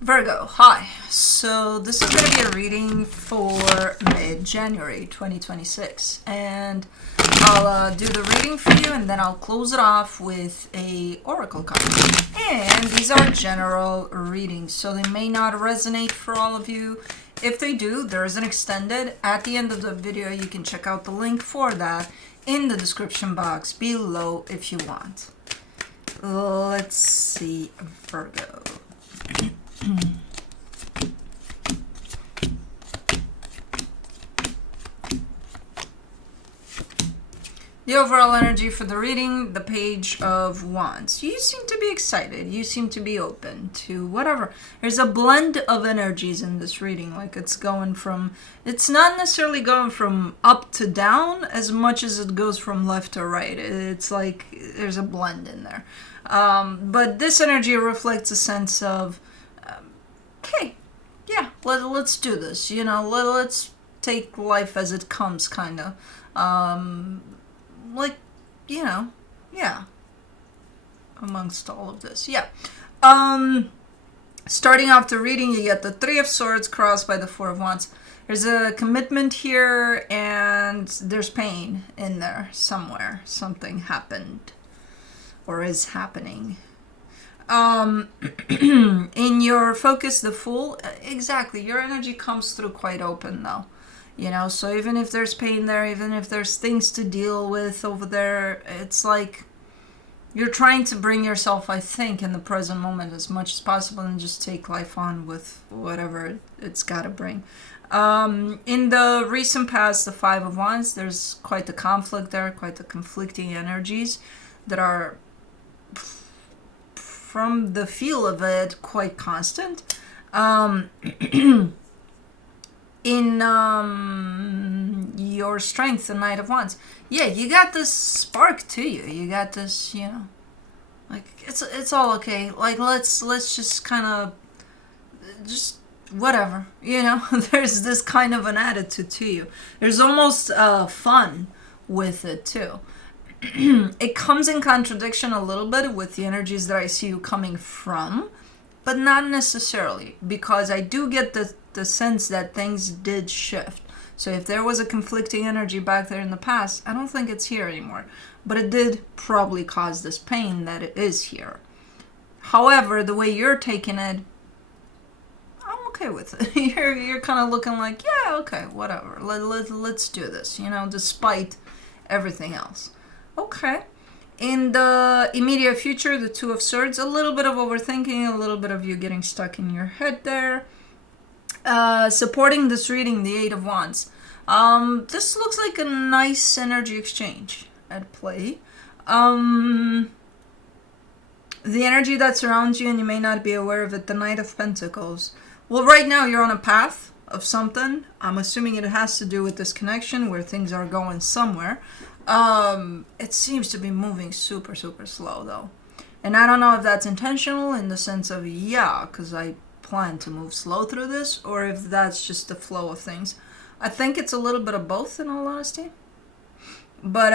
Virgo, hi. So this is going to be a reading for mid-January 2026, and I'll do the reading for you, and then I'll close it off with a oracle card. And these are general readings, so they may not resonate for all of you. If they do, there is an extended. At the end of the video, you can check out the link for that in the description box below if you want. Let's see, Virgo. The overall energy for the reading, the Page of Wands. You seem to be excited. You seem to be open to whatever. There's a blend of energies in this reading. Like it's not necessarily going from up to down as much as it goes from left to right. It's like there's a blend in there. But this energy reflects a sense of, okay, yeah, let's do this. Let's take life as it comes, kind of. Yeah, amongst all of this, yeah. Starting off the reading, you get the Three of Swords crossed by the Four of Wands. There's a commitment here, and there's pain in there somewhere. Something happened, or is happening. In your focus, the Fool, exactly, your energy comes through quite open, though. So even if there's pain there, even if there's things to deal with over there, it's like you're trying to bring yourself, I think, in the present moment as much as possible and just take life on with whatever it's got to bring. In the recent past, the Five of Wands, there's quite the conflict there, quite the conflicting energies that are, from the feel of it, quite constant. In your strength, the Knight of Wands, yeah, you got this spark to you. You got this, like it's all okay. Like let's just kind of just whatever, There's this kind of an attitude to you. There's almost fun with it too. It comes in contradiction a little bit with the energies that I see you coming from, but not necessarily, because I do get the sense that things did shift. So if there was a conflicting energy back there in the past, I don't think it's here anymore. But it did probably cause this pain that it is here. However, the way you're taking it, I'm okay with it. You're kind of looking like, yeah, okay, whatever. Let's do this, despite everything else. Okay. In the immediate future, the Two of Swords, a little bit of overthinking, a little bit of you getting stuck in your head there. Supporting this reading, the Eight of Wands. This looks like a nice energy exchange at play. The energy that surrounds you, and you may not be aware of it, the Knight of Pentacles. Well, right now you're on a path of something. I'm assuming it has to do with this connection where things are going somewhere. It seems to be moving super, super slow, though. And I don't know if that's intentional in the sense of, yeah, because I plan to move slow through this, or if that's just the flow of things. I think it's a little bit of both, in all honesty. But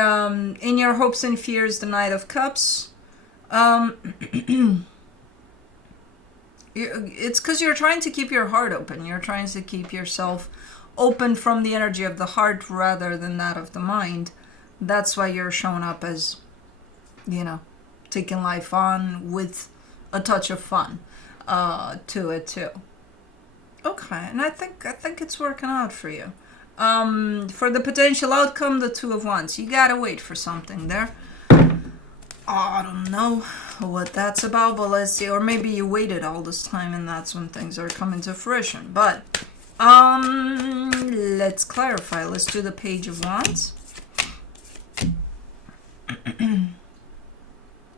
in your hopes and fears, the Knight of Cups, it's because you're trying to keep your heart open. You're trying to keep yourself open from the energy of the heart rather than that of the mind. That's why you're showing up as, taking life on with a touch of fun to it too. Okay, and I think it's working out for you. For the potential outcome, the Two of Wands, you gotta wait for something there. I don't know what that's about, but let's see. Or maybe you waited all this time and that's when things are coming to fruition. But let's clarify. Let's do the Page of Wands.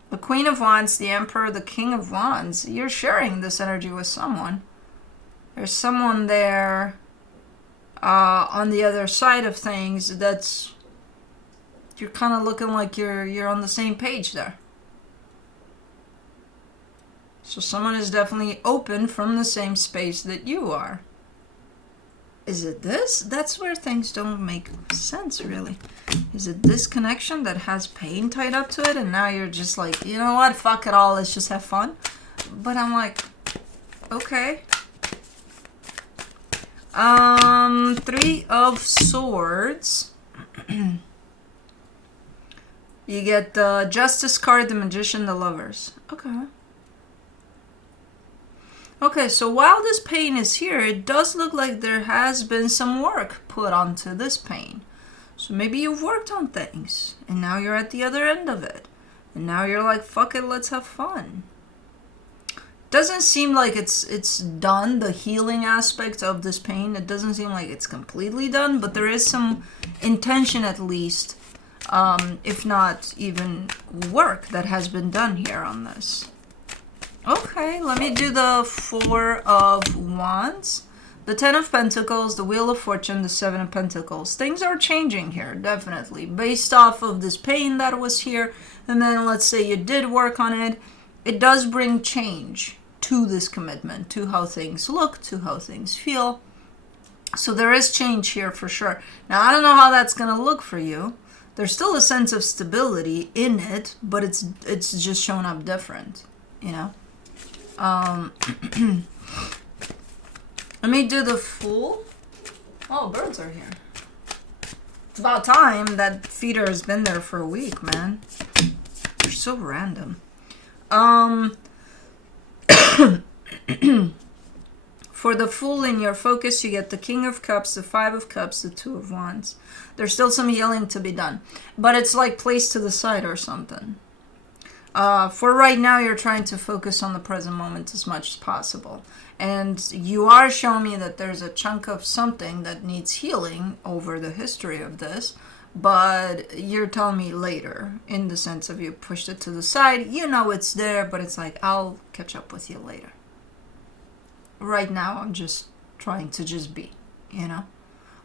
The Queen of Wands, the Emperor, the King of Wands. You're sharing this energy with someone. There's someone there on the other side of things that's, you're kind of looking like you're on the same page there. So someone is definitely open from the same space that you are. Is it this? That's where things don't make sense, really. Is it this connection that has pain tied up to it, and now you're just like, you know what, fuck it all, let's just have fun? But I'm like, Okay. 3 of Swords. You get the Justice card, the Magician, the Lovers. Okay. Okay, so while this pain is here, it does look like there has been some work put onto this pain. So maybe you've worked on things, and now you're at the other end of it. And now you're like, fuck it, let's have fun. Doesn't seem like it's done, the healing aspect of this pain. It doesn't seem like it's completely done, but there is some intention at least, if not even work that has been done here on this. Okay, let me do the 4 of Wands, the 10 of Pentacles, the Wheel of Fortune, the 7 of Pentacles. Things are changing here, definitely, based off of this pain that was here. And then let's say you did work on it. It does bring change to this commitment, to how things look, to how things feel. So there is change here for sure. Now, I don't know how that's going to look for you. There's still a sense of stability in it, but it's just shown up different, you know? Let me do the Fool. Oh, birds are here. It's about time. That feeder has been there for a week, man. They're so random. For the Fool in your focus, you get the King of Cups, the 5 of Cups, the 2 of Wands. There's still some healing to be done, but it's like placed to the side or something. For right now, you're trying to focus on the present moment as much as possible. And you are showing me that there's a chunk of something that needs healing over the history of this. But you're telling me later, in the sense of you pushed it to the side. You know it's there, but it's like, I'll catch up with you later. Right now, I'm just trying to just be, you know?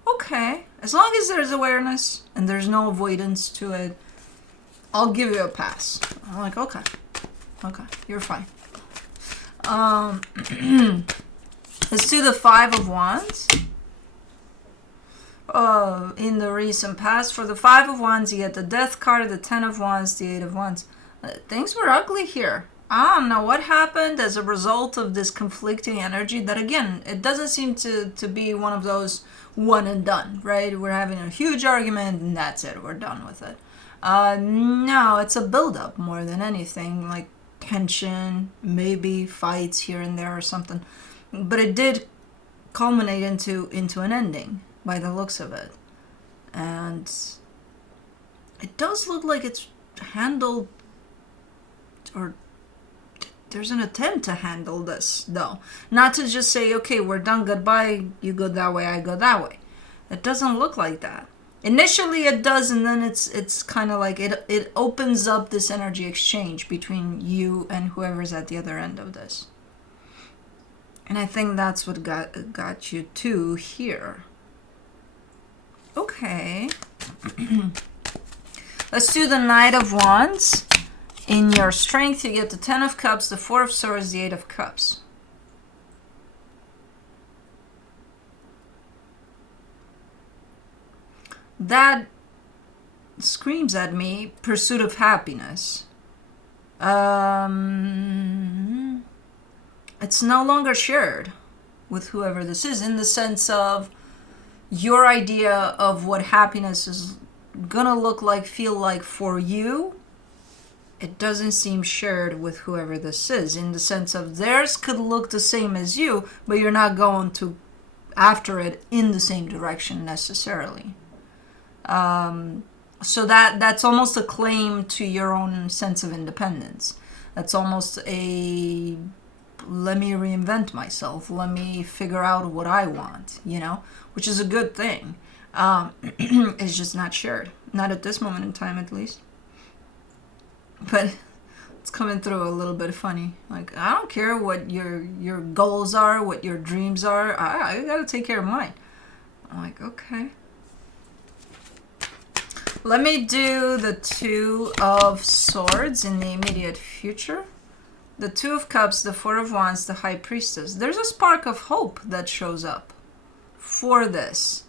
Okay. As long as there's awareness and there's no avoidance to it, I'll give you a pass. I'm like, okay, you're fine. Let's do the 5 of Wands. In the recent past, for the 5 of Wands, you get the Death card, the 10 of Wands, the 8 of Wands. Things were ugly here. I don't know what happened as a result of this conflicting energy that, again, it doesn't seem to be one of those one and done, right? We're having a huge argument and that's it. We're done with it. No, it's a build-up more than anything, like tension, maybe fights here and there or something. But it did culminate into an ending by the looks of it. And it does look like it's handled, or there's an attempt to handle this, though. Not to just say, okay, we're done, goodbye, you go that way, I go that way. It doesn't look like that. Initially it does, and then it's kind of like it opens up this energy exchange between you and whoever's at the other end of this. And I think that's what got you to here. Okay. Let's do the Knight of Wands. In your strength, you get the 10 of Cups, the 4 of Swords, the 8 of Cups. That screams at me pursuit of happiness. It's no longer shared with whoever this is, in the sense of your idea of what happiness is gonna look like, feel like for you. It doesn't seem shared with whoever this is, in the sense of theirs could look the same as you, but you're not going to after it in the same direction necessarily. So that's almost a claim to your own sense of independence. That's almost a, let me reinvent myself. Let me figure out what I want, you know, which is a good thing. It's just not shared. Not at this moment in time, at least. But it's coming through a little bit funny. Like, I don't care what your goals are, what your dreams are. I gotta take care of mine. I'm like, okay. Let me do the 2 of Swords in the immediate future. The 2 of Cups, the 4 of Wands, the High Priestess. There's a spark of hope that shows up for this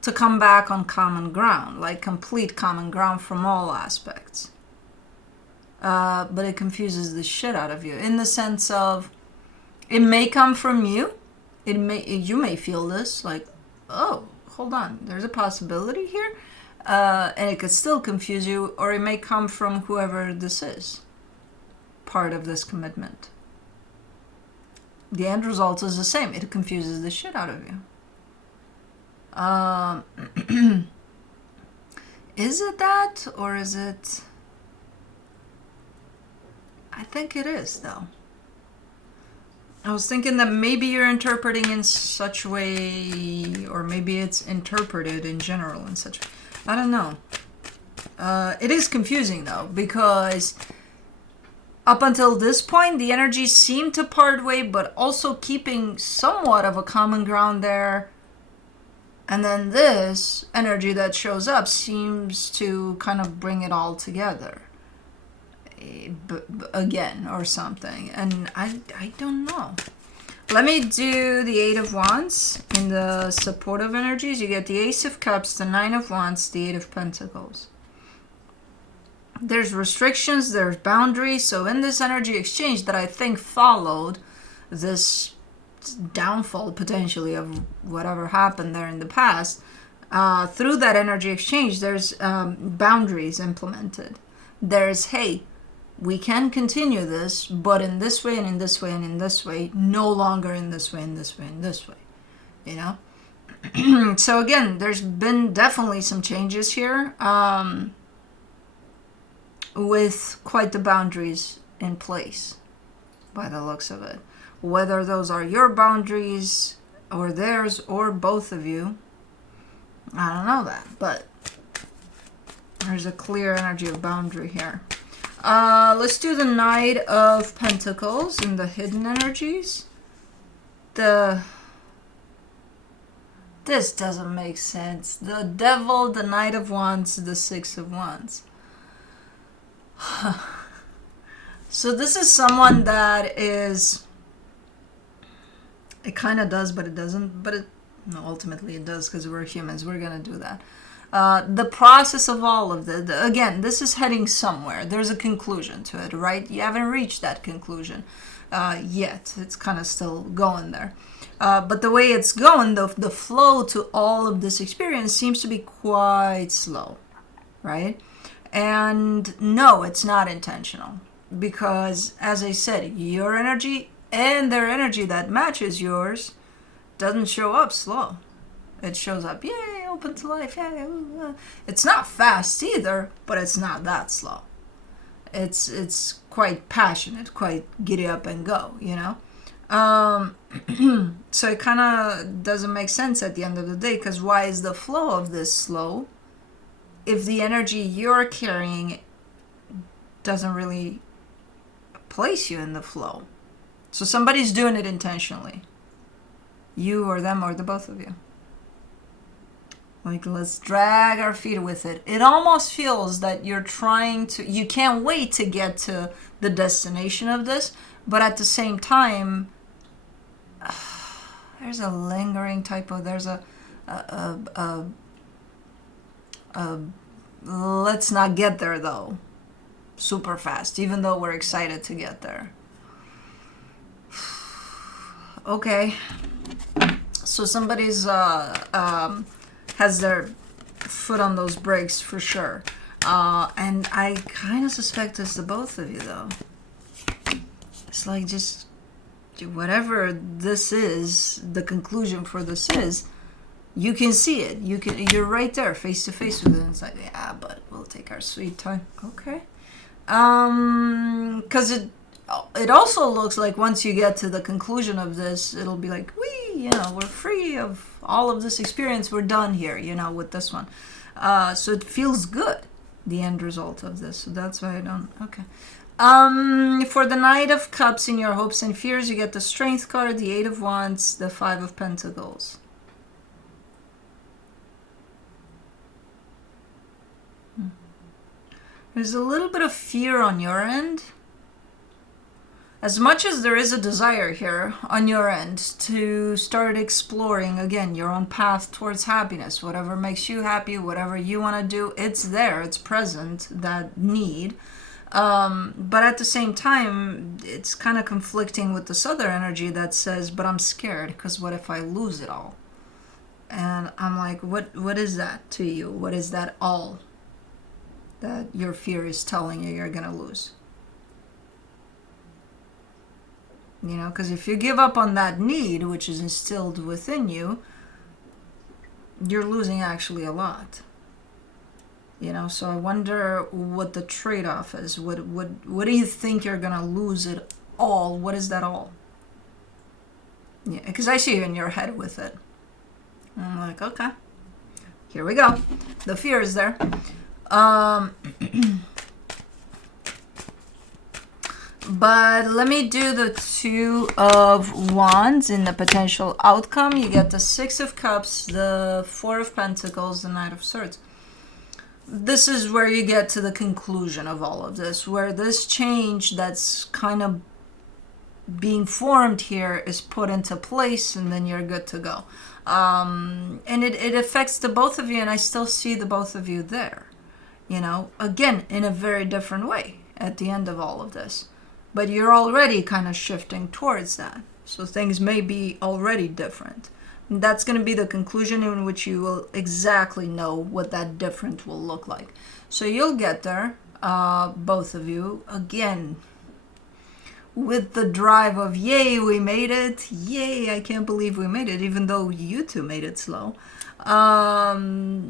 to come back on common ground, like complete common ground from all aspects. But it confuses the shit out of you, in the sense of It may come from you. You may feel this like, oh, hold on, there's a possibility here, and it could still confuse you, or it may come from whoever this is, part of this commitment. The end result is the same. It confuses the shit out of you. Is it that, or is it? I think it is, though. I was thinking that maybe you're interpreting in such a way, or maybe it's interpreted in general in such. I don't know. It is confusing, though, because up until this point, the energies seem to part way, but also keeping somewhat of a common ground there. And then this energy that shows up seems to kind of bring it all together again or something. And I don't know. Let me do the Eight of Wands. In the supportive energies, you get the Ace of Cups, the Nine of Wands, the Eight of Pentacles. There's restrictions, there's boundaries. So in this energy exchange that I think followed this downfall potentially of whatever happened there in the past, through that energy exchange, there's boundaries implemented. There's, hey, we can continue this, but in this way and in this way and in this way, no longer in this way and this way and this way, you know? So again, there's been definitely some changes here, with quite the boundaries in place by the looks of it. Whether those are your boundaries or theirs or both of you, I don't know that, but there's a clear energy of boundary here. Let's do the Knight of Pentacles in the hidden energies. This doesn't make sense. The Devil, the Knight of Wands, the Six of Wands. So this is someone that is, it kind of does, but it doesn't, but no, ultimately it does, because we're humans, we're going to do that. The process of all of again, this is heading somewhere. There's a conclusion to it, right? You haven't reached that conclusion yet. It's kind of still going there. But the way it's going, the flow to all of this experience seems to be quite slow, right? And no, it's not intentional, because as I said, your energy and their energy that matches yours doesn't show up slow. It shows up, yay, open to life, yay. It's not fast either, but it's not that slow. It's quite passionate, quite giddy up and go, you know? So it kind of doesn't make sense at the end of the day, because why is the flow of this slow if the energy you're carrying doesn't really place you in the flow? So somebody's doing it intentionally. You or them or the both of you. Like, let's drag our feet with it. It almost feels that you can't wait to get to the destination of this, but at the same time, there's a lingering type of, there's a let's not get there though super fast, even though we're excited to get there. Okay, so somebody's has their foot on those brakes for sure, and I kind of suspect it's the both of you though. It's like, just whatever this is, the conclusion for this is, you can see it. You're right there, face to face with it. And it's like, yeah, but we'll take our sweet time. Okay. Because it also looks like once you get to the conclusion of this, it'll be like, we're free of all of this experience. We're done here, with this one. So it feels good, the end result of this. So that's why I don't. Okay. For the Knight of Cups in your hopes and fears, you get the Strength card, the Eight of Wands, the Five of Pentacles. There's a little bit of fear on your end. As much as there is a desire here on your end to start exploring, again, your own path towards happiness, whatever makes you happy, whatever you want to do, it's there, it's present, that need. But at the same time, it's kind of conflicting with this other energy that says, but I'm scared because what if I lose it all? And I'm like, what is that to you? What is that all that your fear is telling you you're going to lose? You know, because if you give up on that need, which is instilled within you, you're losing actually a lot. You know, so I wonder what the trade-off is. What do you think you're going to lose it all? What is that all? Yeah, because I see you in your head with it. I'm like, okay, here we go. The fear is there. But let me do the Two of Wands in the potential outcome. You get the Six of Cups, the Four of Pentacles, the Knight of Swords. This is where you get to the conclusion of all of this, where this change that's kind of being formed here is put into place, and then you're good to go. And it affects the both of you, and I still see the both of you there. You know, again, in a very different way at the end of all of this. But you're already kind of shifting towards that. So things may be already different. And that's going to be the conclusion in which you will exactly know what that different will look like. So you'll get there, both of you, again, with the drive of, yay, we made it. Yay, I can't believe we made it, even though you two made it slow. But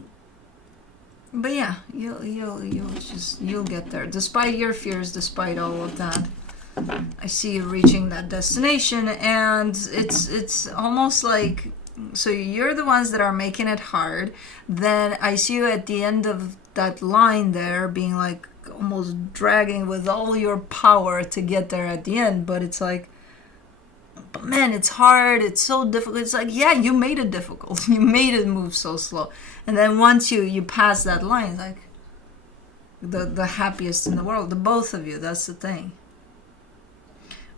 yeah, you'll get there, despite your fears, despite all of that. I see you reaching that destination, and it's almost like, so you're the ones that are making it hard. Then I see you at the end of that line there, being like almost dragging with all your power to get there at the end. But it's like, but man, it's hard. It's so difficult. It's like, yeah, you made it difficult. You made it move so slow. And then once you pass that line, it's like the happiest in the world. The both of you. That's the thing.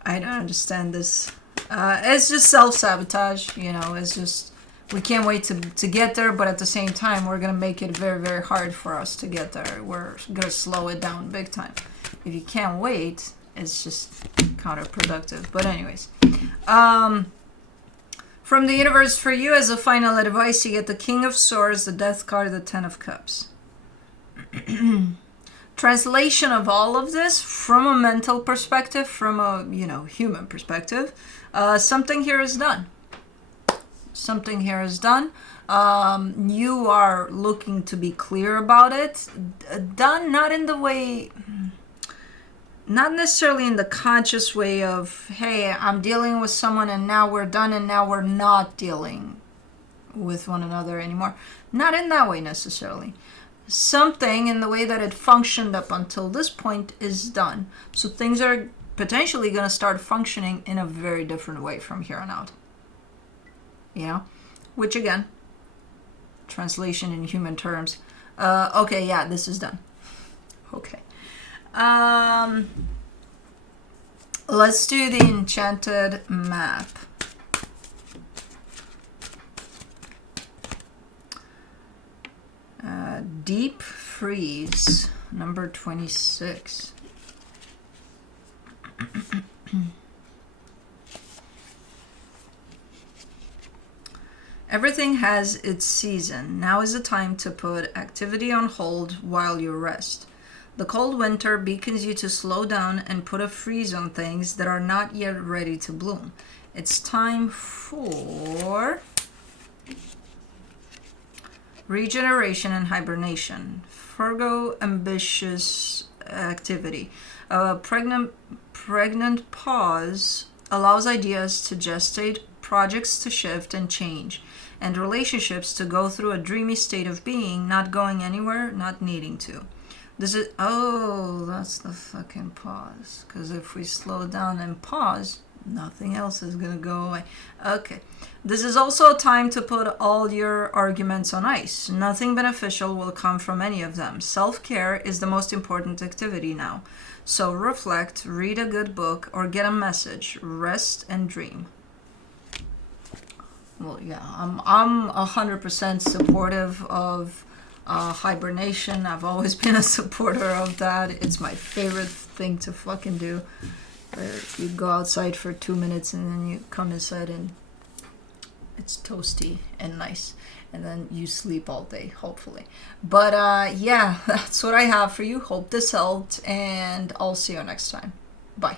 I don't understand this. It's just self-sabotage, you know. It's just, we can't wait to get there, but at the same time, we're going to make it very, very hard for us to get there. We're going to slow it down big time. If you can't wait, it's just counterproductive. But anyways, from the universe for you, as a final advice, you get the King of Swords, the Death card, the Ten of Cups. Translation of all of this from a mental perspective, from a, you know, human perspective, something here is done. Something here is done. You are looking to be clear about it. Done not in the way, not necessarily in the conscious way of, hey, I'm dealing with someone and now we're done and now we're not dealing with one another anymore. Not in that way necessarily. Something in the way that it functioned up until this point is done. So things are potentially going to start functioning in a very different way from here on out. You know? Which again, translation in human terms. Okay, yeah, this is done. Okay. Let's do the enchanted map. Deep Freeze, number 26. Everything has its season. Now is the time to put activity on hold while you rest. The cold winter beacons you to slow down and put a freeze on things that are not yet ready to bloom. It's time for regeneration and hibernation. Virgo, ambitious activity. A pregnant pause allows ideas to gestate, projects to shift and change, and relationships to go through a dreamy state of being, not going anywhere, not needing to. This is, oh, that's the fucking pause. Because if we slow down and pause, nothing else is going to go away. Okay. This is also a time to put all your arguments on ice. Nothing beneficial will come from any of them. Self-care is the most important activity now. So reflect, read a good book, or get a message. Rest and dream. Well, yeah, I'm 100% supportive of hibernation. I've always been a supporter of that. It's my favorite thing to fucking do. You go outside for 2 minutes and then you come inside and it's toasty and nice. And then you sleep all day, hopefully. But yeah, that's what I have for you. Hope this helped, and I'll see you next time. Bye.